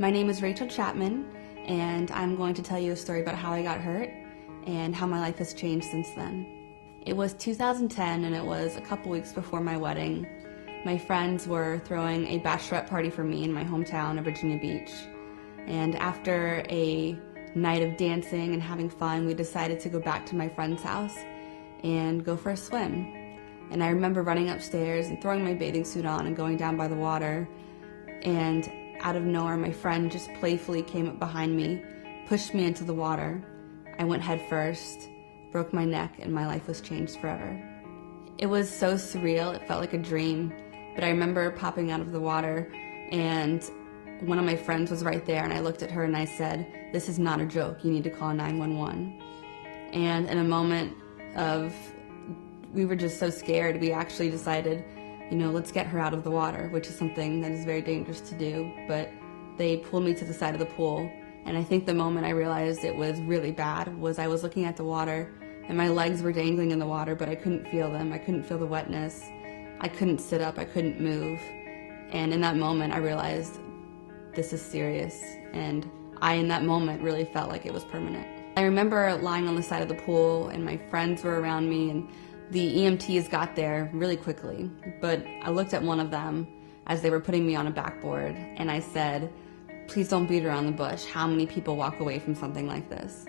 My name is Rachel Chapman, and I'm going to tell you a story about how I got hurt and how my life has changed since then. It was 2010, and it was a couple weeks before my wedding. My friends were throwing a bachelorette party for me in my hometown of Virginia Beach. And after a night of dancing and having fun, we decided to go back to my friend's house and go for a swim. And I remember running upstairs and throwing my bathing suit on and going down by the water, and out of nowhere, my friend just playfully came up behind me, pushed me into the water. I went head first, broke my neck, and my life was changed forever. It was so surreal, it felt like a dream, but I remember popping out of the water, and one of my friends was right there, and I looked at her and I said, "This is not a joke, you need to call 911. And in a moment of, we were just so scared, we actually decided, let's get her out of the water, which is something that is very dangerous to do. But they pulled me to the side of the pool, and I think the moment I realized it was really bad was I was looking at the water, and my legs were dangling in the water, but I couldn't feel them. I couldn't feel the wetness. I couldn't sit up. I couldn't move. And in that moment, I realized this is serious, and I, in that moment, really felt like it was permanent. I remember lying on the side of the pool, and my friends were around me, and the EMTs got there really quickly, but I looked at one of them as they were putting me on a backboard, and I said, "Please don't beat around the bush. How many people walk away from something like this?"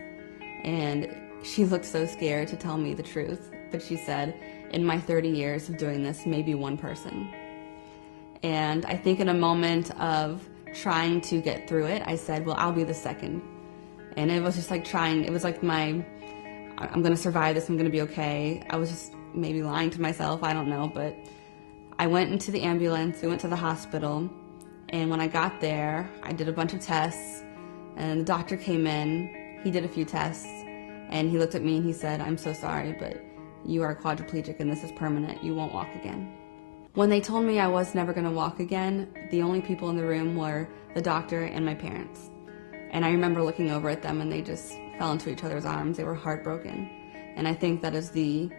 And she looked so scared to tell me the truth, but she said, "In my 30 years of doing this, maybe one person." And I think in a moment of trying to get through it, I said, "Well, I'll be the second." And it was just like it was like I'm going to survive this, I'm going to be okay. I was just maybe lying to myself, I don't know, but I went into the ambulance, we went to the hospital, and when I got there, I did a bunch of tests, and the doctor came in, he did a few tests, and he looked at me and he said, "I'm so sorry, but you are quadriplegic and this is permanent, you won't walk again." When they told me I was never going to walk again, the only people in the room were the doctor and my parents. And I remember looking over at them and they just fell into each other's arms. They were heartbroken. And I think that is the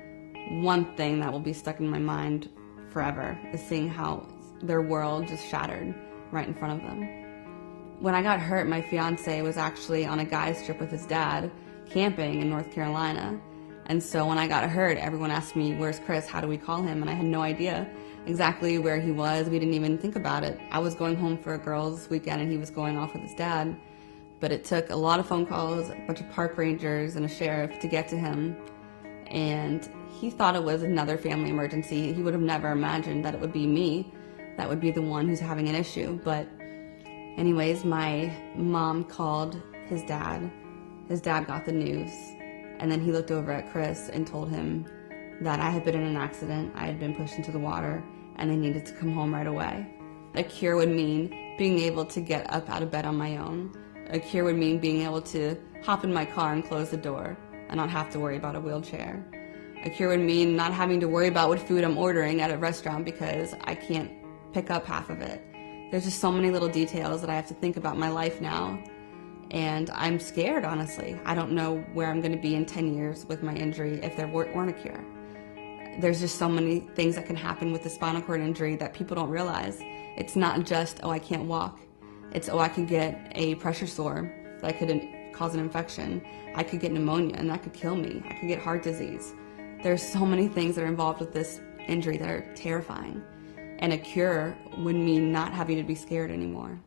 one thing that will be stuck in my mind forever, is seeing how their world just shattered right in front of them. When I got hurt, my fiance was actually on a guy's trip with his dad, camping in North Carolina. And so when I got hurt, everyone asked me, "Where's Chris? How do we call him?" And I had no idea exactly where he was. We didn't even think about it. I was going home for a girls' weekend and he was going off with his dad. But it took a lot of phone calls, a bunch of park rangers, and a sheriff to get to him. And he thought it was another family emergency. He would have never imagined that it would be me that would be the one who's having an issue. But anyways, my mom called his dad. His dad got the news. And then he looked over at Chris and told him that I had been in an accident, I had been pushed into the water, and I needed to come home right away. A cure would mean being able to get up out of bed on my own. A cure would mean being able to hop in my car and close the door and not have to worry about a wheelchair. A cure would mean not having to worry about what food I'm ordering at a restaurant because I can't pick up half of it. There's just so many little details that I have to think about in my life now, and I'm scared, honestly. I don't know where I'm going to be in 10 years with my injury if there weren't a cure. There's just so many things that can happen with the spinal cord injury that people don't realize. It's not just, "Oh, I can't walk." It's, "Oh, I could get a pressure sore that could cause an infection. I could get pneumonia and that could kill me. I could get heart disease." There's so many things that are involved with this injury that are terrifying. And a cure would mean not having to be scared anymore.